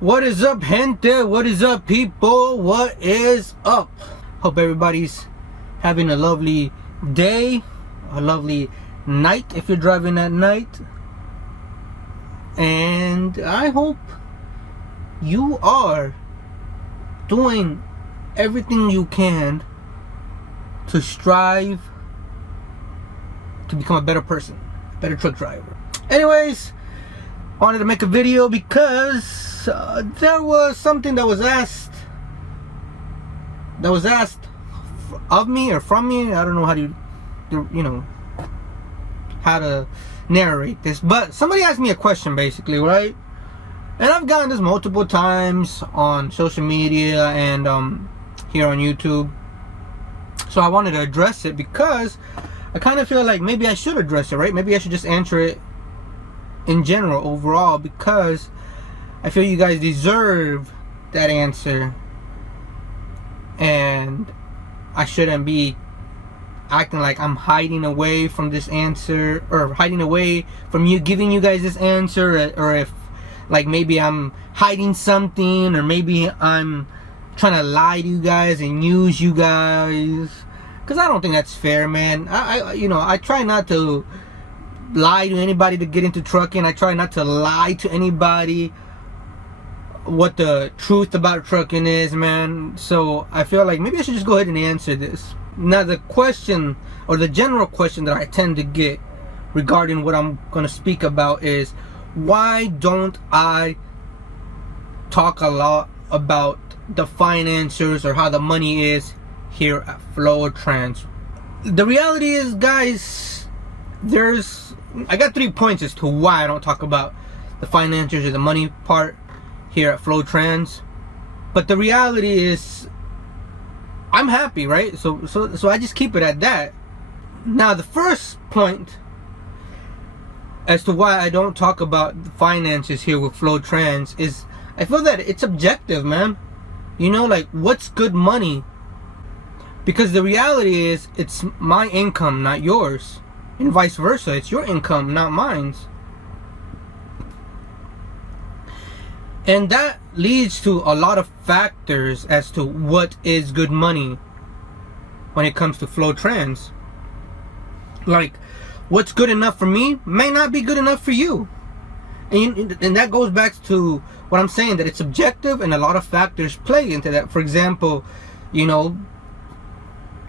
What is up, gente? What is up, people? What is up? Hope everybody's having a lovely day, a lovely night if you're driving at night. And I hope you are doing everything you can to strive to become a better person, a better truck driver. Anyways, I wanted to make a video because there was something that was asked of me or from me. I don't know how to, how to narrate this, but somebody asked me a question basically, right? And I've gotten this multiple times on social media and here on YouTube. So I wanted to address it because I kind of feel like maybe I should address it, right? Maybe I should just answer it in general, overall, because I feel you guys deserve that answer, and I shouldn't be acting like I'm hiding away from this answer, or hiding away from you giving you guys this answer, or if like maybe I'm hiding something, or maybe I'm trying to lie to you guys and use you guys, because I don't think that's fair, man. I try not to lie to anybody to get into trucking. I try not to lie to anybody what the truth about trucking is, man. So I feel like maybe I should just go ahead and answer this. Now, the question, or the general question that I tend to get regarding what I'm going to speak about is, why don't I talk a lot about the finances or how the money is here at FlowTrans? The reality is, guys, I got 3 points as to why I don't talk about the finances or the money part here at FlowTrans. But the reality is, I'm happy, right? So I just keep it at that. Now, the first point as to why I don't talk about the finances here with FlowTrans is, I feel that it's objective, man. Like, what's good money? Because the reality is, it's my income, not yours. And vice versa, it's your income, not mine. And that leads to a lot of factors as to what is good money when it comes to FlowTrans. Like, what's good enough for me may not be good enough for you. And that goes back to what I'm saying, that it's subjective and a lot of factors play into that. For example,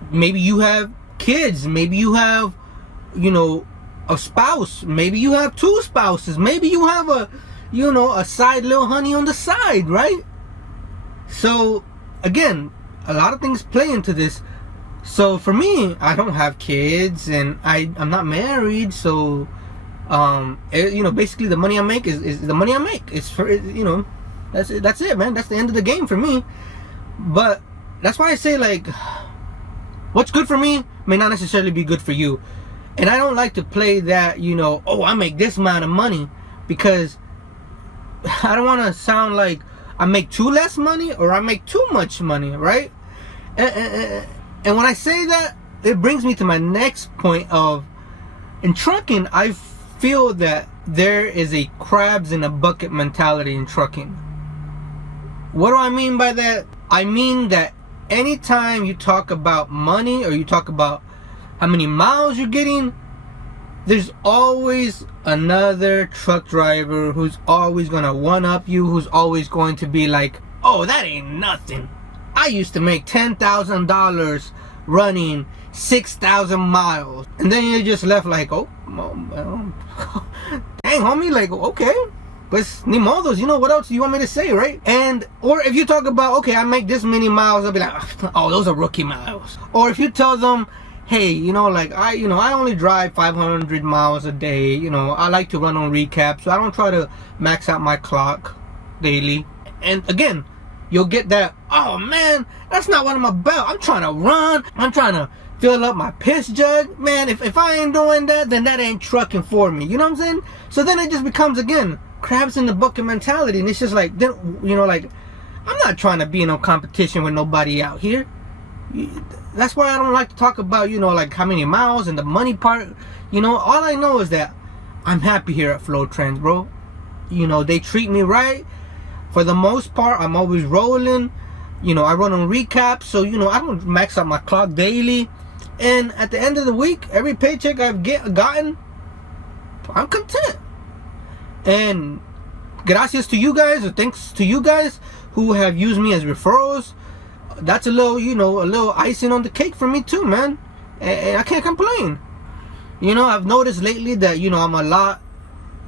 maybe you have kids, maybe you have a spouse, maybe you have 2 spouses, maybe you have a side little honey on the side, right? So again, a lot of things play into this. So for me, I don't have kids and I'm not married, so basically the money I make is the money I make. It's for that's it, man. That's the end of the game for me. But that's why I say, like, what's good for me may not necessarily be good for you. And I don't like to play that, oh, I make this amount of money, because I don't want to sound like I make too less money or I make too much money, right? And when I say that, it brings me to my next point of, in trucking, I feel that there is a crabs in a bucket mentality in trucking. What do I mean by that? I mean that anytime you talk about money, or you talk about how many miles you're getting, there's always another truck driver who's always gonna one-up you, who's always going to be like, oh, that ain't nothing. I used to make $10,000 running 6,000 miles. And then you're just left like, oh, well, dang, homie, like, okay, pues ni modos, what else do you want me to say, right? And, or if you talk about, okay, I make this many miles, I'll be like, oh, those are rookie miles. Or if you tell them, hey, like, I only drive 500 miles a day, I like to run on recap, so I don't try to max out my clock daily. And again, you'll get that, oh man, that's not what I'm about. I'm trying to run, I'm trying to fill up my piss jug. Man, if I ain't doing that, then that ain't trucking for me. You know what I'm saying? So then it just becomes, again, crabs in the bucket mentality. And it's just like, like, I'm not trying to be in no competition with nobody out here. That's why I don't like to talk about, like, how many miles and the money part. All I know is that I'm happy here at FlowTrans, bro. They treat me right. for the most part, I'm always rolling. You know, I run on recaps, so you know, I don't max out my clock daily. And at the end of the week, every paycheck I've gotten, I'm content. And gracias to you guys, or thanks to you guys who have used me as referrals. That's a little, you know, a little icing on the cake for me too, man. And I can't complain. You know, I've noticed lately that, you know, I'm a lot,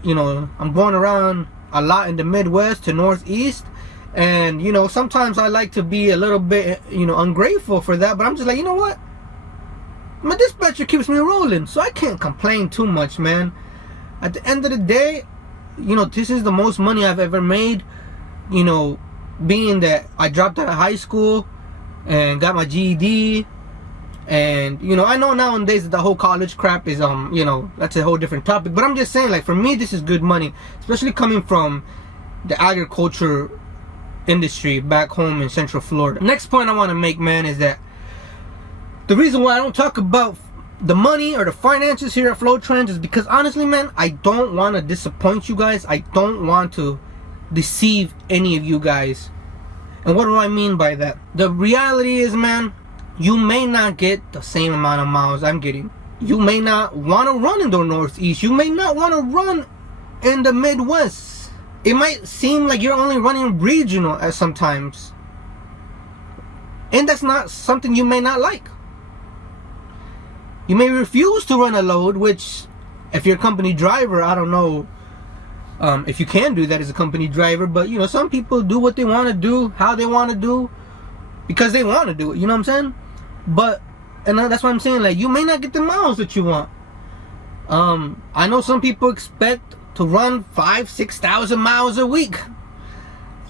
you know, I'm going around a lot in the Midwest to Northeast. And, you know, sometimes I like to be a little bit, you know, ungrateful for that. But I'm just like, you know what? My dispatcher keeps me rolling, so I can't complain too much, man. At the end of the day, you know, this is the most money I've ever made. You know, being that I dropped out of high school and got my GED. And, you know, I know nowadays that the whole college crap is, you know, that's a whole different topic. But I'm just saying, like, for me, this is good money. Especially coming from the agriculture industry back home in Central Florida. Next point I want to make, man, is that the reason why I don't talk about the money or the finances here at FlowTrans is because, honestly, man, I don't want to disappoint you guys. I don't want to deceive any of you guys. And what do I mean by that? The reality is, man, you may not get the same amount of miles I'm getting. You may not want to run in the Northeast. You may not want to run in the Midwest. It might seem like you're only running regional at sometimes. And that's not something you may not like. You may refuse to run a load, which, if you're a company driver, I don't know if you can do that as a company driver, but, you know, some people do what they want to do, how they want to do, because they want to do it, you know what I'm saying? But, and that's what I'm saying, like, you may not get the miles that you want. I know some people expect to run 5,000-6,000 miles a week,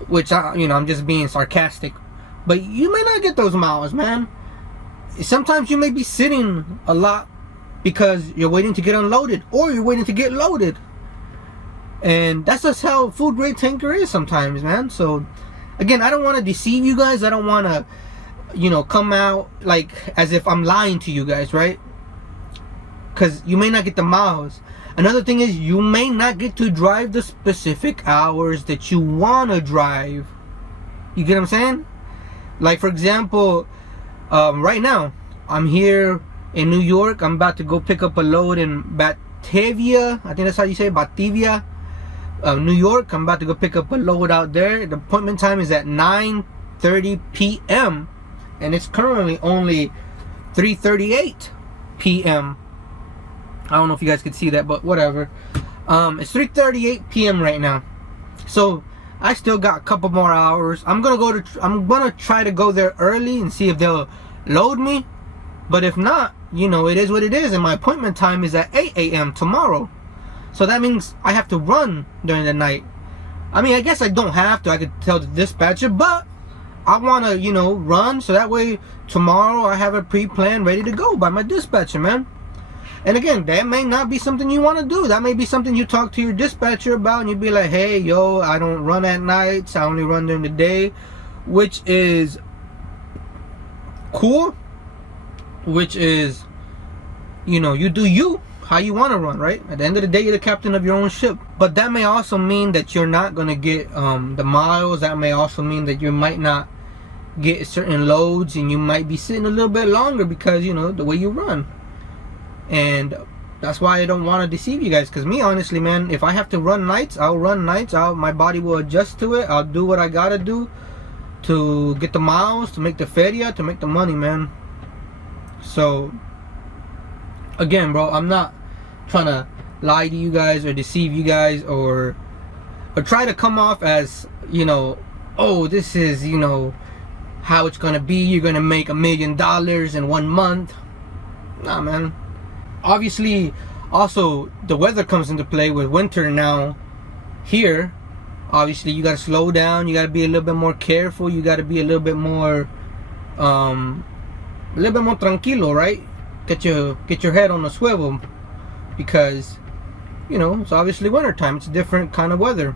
which, you know, I'm just being sarcastic, but you may not get those miles, man. Sometimes you may be sitting a lot because you're waiting to get unloaded, or you're waiting to get loaded. And that's just how food grade tanker is sometimes, man. So again, I don't want to deceive you guys. I don't want to, you know, come out like as if I'm lying to you guys, right? Because you may not get the miles. Another thing is, you may not get to drive the specific hours that you want to drive. You get what I'm saying? Like, for example, right now, I'm here in New York. I'm about to go pick up a load in Batavia. I think that's how you say it, Batavia, New York. I'm about to go pick up a load out there. The appointment time is at 9:30 p.m. and it's currently only 3:38 p.m. I don't know if you guys can see that, but whatever. It's 3:38 p.m. right now, so I still got a couple more hours. I'm gonna try to go there early and see if they'll load me. But if not, you know, it is what it is, and my appointment time is at 8 a.m. tomorrow. So that means I have to run during the night. I mean, I guess I don't have to. I could tell the dispatcher, but I want to, you know, run so that way tomorrow I have a pre-plan ready to go by my dispatcher, man. And again, that may not be something you want to do. That may be something you talk to your dispatcher about, and you'd be like, hey, yo, I don't run at nights. I only run during the day, which is cool. Which is, you know, you do you, how you want to run, right? At the end of the day, you're the captain of your own ship. But that may also mean that you're not going to get the miles. That may also mean that you might not get certain loads, and you might be sitting a little bit longer because, you know, the way you run. And that's why I don't want to deceive you guys, because me, honestly, man, if I have to run nights, I'll run nights. My body will adjust to it. I'll do what I gotta do to get the miles, to make the feria, to make the money, man. So again, bro, I'm not trying to lie to you guys or deceive you guys or try to come off as, you know, oh, this is, you know, how it's gonna be. You're gonna make $1 million in 1 month. Nah, man. Obviously, also the weather comes into play with winter now here. Obviously, you gotta slow down. You gotta be a little bit more careful. You gotta be a little bit more tranquilo, right? Get your head on a swivel, because, you know, it's obviously winter time. It's a different kind of weather.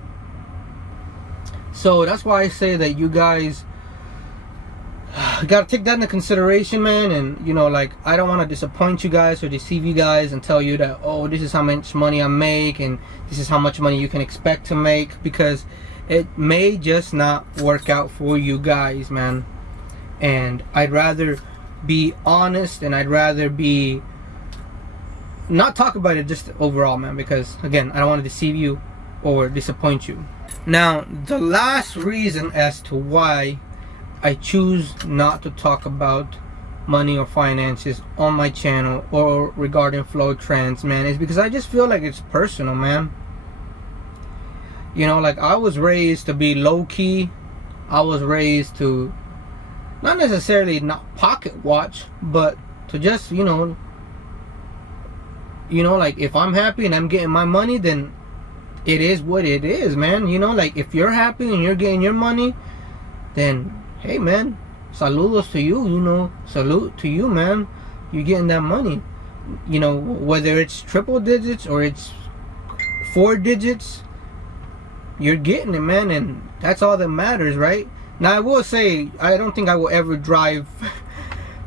So that's why I say that you guys gotta take that into consideration, man. And, you know, like, I don't want to disappoint you guys or deceive you guys and tell you that, oh, this is how much money I make and this is how much money you can expect to make, because it may just not work out for you guys, man. And I'd rather be honest, and I'd rather be not talk about it just overall, man, because again, I don't want to deceive you or disappoint you. Now, the last reason as to why I choose not to talk about money or finances on my channel or regarding FlowTrans, man, is because I just feel like it's personal, man. You know, like, I was raised to be low-key. I was raised to not necessarily not pocket watch, but to just, you know, like, if I'm happy and I'm getting my money, then it is what it is, man. You know, like, if you're happy and you're getting your money, then hey, man, saludos to you, you know, salute to you, man. You're getting that money, you know, whether it's triple digits or it's 4 digits, you're getting it, man, and that's all that matters, right? Now, I will say, I don't think I will ever drive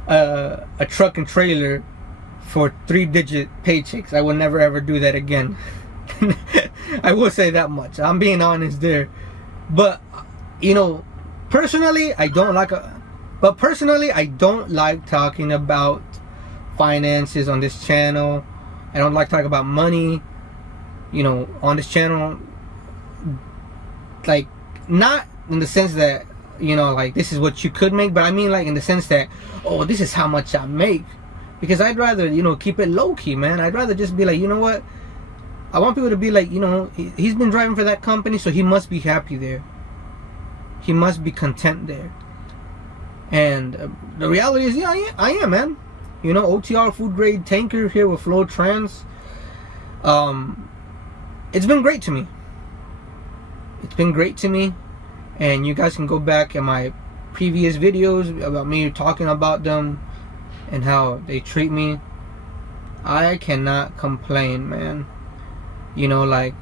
a truck and trailer for 3-digit paychecks. I will never ever do that again. I will say that much. I'm being honest there. But, you know, personally, I don't like talking about finances on this channel. I don't like talking about money, you know, on this channel. Like, not in the sense that, you know, like, this is what you could make, but I mean, like, in the sense that, oh, this is how much I make. Because I'd rather, you know, keep it low-key, man. I'd rather just be like, you know what, I want people to be like, you know, he's been driving for that company, so he must be happy there. He must be content there. And the reality is, yeah, I am, man. You know, OTR food grade tanker here with FlowTrans. It's been great to me. It's been great to me. And you guys can go back in my previous videos about me talking about them and how they treat me. I cannot complain, man. You know, like,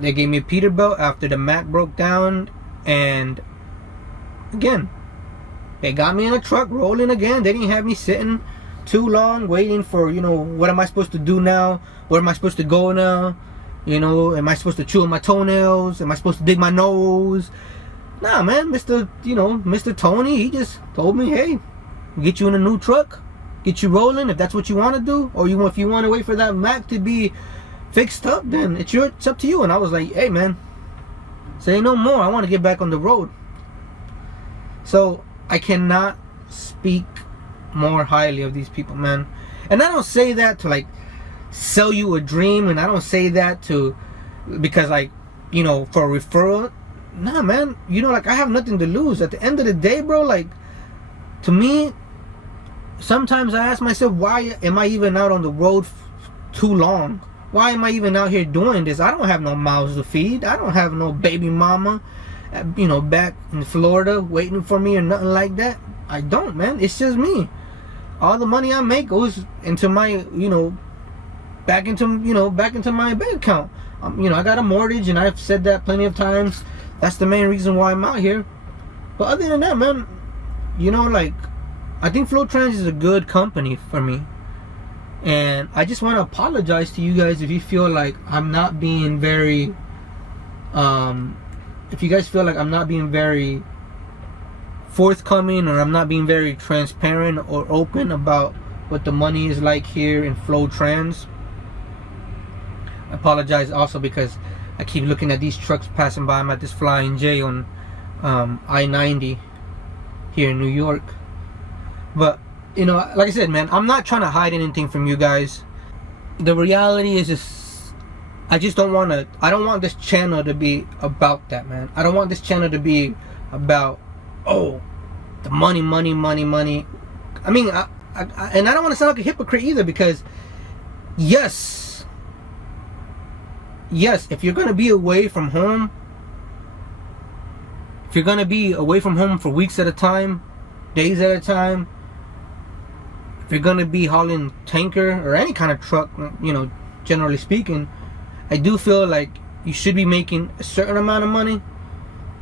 they gave me a Peterbilt after the Mac broke down, and again, they got me in a truck rolling again. They didn't have me sitting too long waiting for, you know, what am I supposed to do now? Where am I supposed to go now? You know, am I supposed to chew on my toenails? Am I supposed to dig my nose? Nah, man, Mr. Tony, he just told me, hey, get you in a new truck, get you rolling if that's what you want to do, or if you want to wait for that Mac to be fixed up, then it's up to you. And I was like, hey, man, say no more. I want to get back on the road. So I cannot speak more highly of these people, man. And I don't say that to, like, sell you a dream, and I don't say that because, like, you know, for a referral. Nah, man, you know, like, I have nothing to lose. At the end of the day, bro, like, to me, sometimes I ask myself, why am I even out on the road too long? Why am I even out here doing this? I don't have no mouths to feed. I don't have no baby mama, you know, back in Florida waiting for me or nothing like that. I don't, man. It's just me. All the money I make goes into my, you know, back into my bank account. You know, I got a mortgage, and I've said that plenty of times. That's the main reason why I'm out here. But other than that, man, you know, like, I think FlowTrans is a good company for me. And I just want to apologize to you guys if you feel like I'm not being very, if you guys feel like I'm not being very forthcoming, or I'm not being very transparent or open about what the money is like here in FlowTrans. I apologize also because I keep looking at these trucks passing by. I'm at this Flying J on I-90 here in New York. But, you know, like I said, man, I'm not trying to hide anything from you guys. The reality is just, I don't want this channel to be about that, man. I don't want this channel to be about, oh, the money. I mean, and I don't want to sound like a hypocrite either, because yes, if you're going to be away from home, if you're going to be away from home for weeks at a time, days at a time, if you're going to be hauling tanker or any kind of truck, you know, generally speaking, I do feel like you should be making a certain amount of money.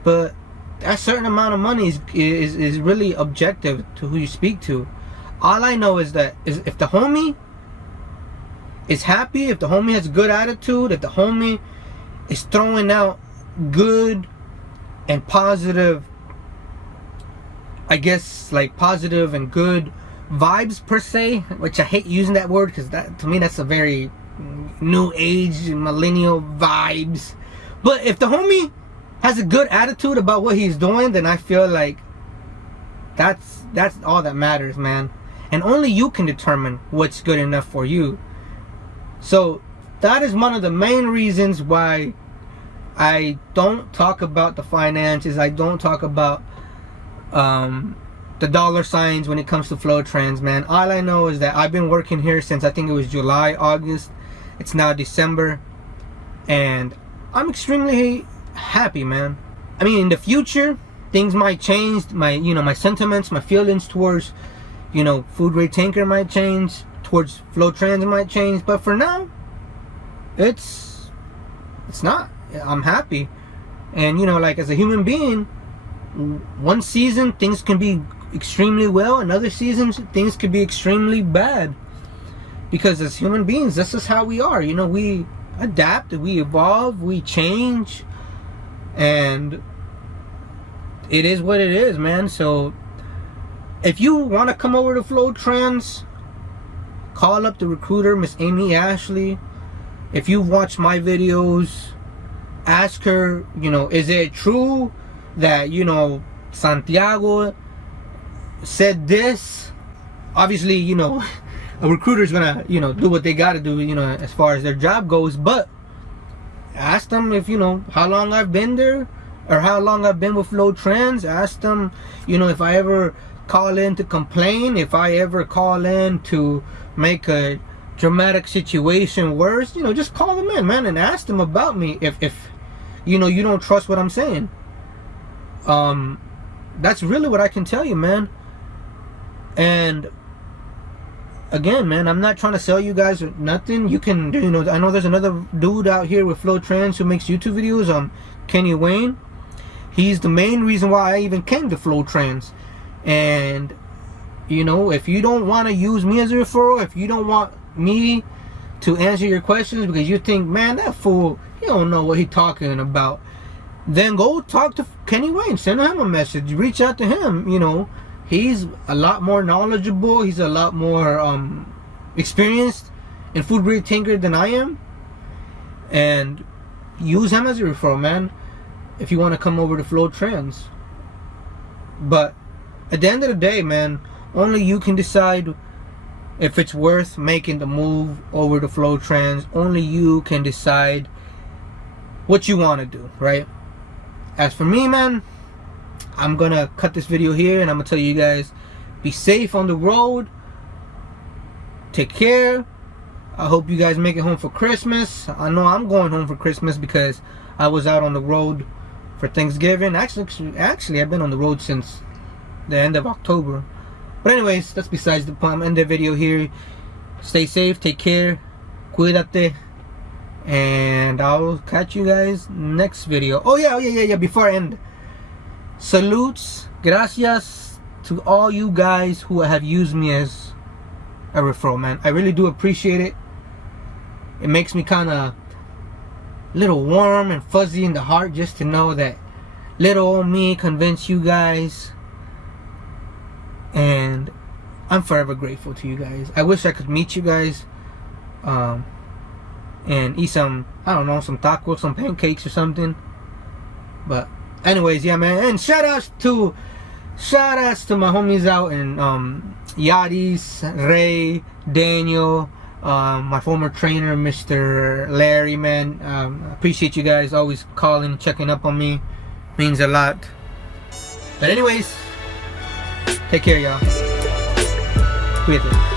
But that certain amount of money is really objective to who you speak to. All I know is that if the homie is happy, if the homie has good attitude, if the homie is throwing out good and positive, I guess, like positive and good vibes per se, which I hate using that word because that, to me, that's a very new age millennial vibes. But if the homie has a good attitude about what he's doing, then I feel like that's all that matters, man. And only you can determine what's good enough for you. So that is one of the main reasons why I don't talk about the finances. I don't talk about the dollar signs when it comes to FlowTrans, man. All I know is that I've been working here since I think it was July, August. It's now December, and I'm extremely happy, man. I mean, in the future, things might change. My sentiments, my feelings towards, food grade tanker might change. Towards FlowTrans might change. But for now, it's not. I'm happy. And, like as a human being, one season things can be extremely well, and other seasons things can be extremely bad. Because as human beings, this is how we are. We adapt, we evolve, we change, and it is what it is, man. So if you want to come over to FlowTrans, call up the recruiter, Miss Amy Ashley. If you watch my videos, ask her, is it true that, Santiago said this? Obviously, a recruiter's gonna, do what they gotta do, as far as their job goes. But ask them if, how long I've been there, or how long I've been with FlowTrans. Ask them, if I ever call in to complain, if I ever call in to make a dramatic situation worse, just call them in, man, and ask them about me if you don't trust what I'm saying. That's really what I can tell you, man. And again, man, I'm not trying to sell you guys nothing. You can, I know there's another dude out here with FlowTrans who makes YouTube videos, Kenny Wayne. He's the main reason why I even came to FlowTrans. And if you don't want to use me as a referral, if you don't want me to answer your questions because you think, man, that fool, he don't know what he's talking about, then go talk to Kenny Wayne. Send him a message. Reach out to him. He's a lot more knowledgeable. He's a lot more experienced in food grade tanker than I am. And use him as a referral, man, if you want to come over to FlowTrans. But at the end of the day, man, only you can decide if it's worth making the move over to FlowTrans. Only you can decide what you want to do, right? As for me, man, I'm gonna cut this video here, and I'm gonna tell you guys, be safe on the road, take care. I hope you guys make it home for Christmas. I know I'm going home for Christmas because I was out on the road for Thanksgiving. Actually, I've been on the road since the end of October. But anyways, that's besides the point. I'm ending the video here. Stay safe, take care, cuídate, and I'll catch you guys next video. Oh yeah, before I end, salutes, gracias to all you guys who have used me as a referral, man. I really do appreciate it. It makes me kind of a little warm and fuzzy in the heart just to know that little old me convinced you guys, and I'm forever grateful to you guys. I wish I could meet you guys and eat some, I don't know, some tacos, some pancakes or something. But anyways, yeah, man. And shout outs to my homies out in Yadis, Ray, Daniel, my former trainer, Mr. Larry, man. Appreciate you guys always calling, checking up on me. Means a lot. But anyways, take care, y'all. Cuídate.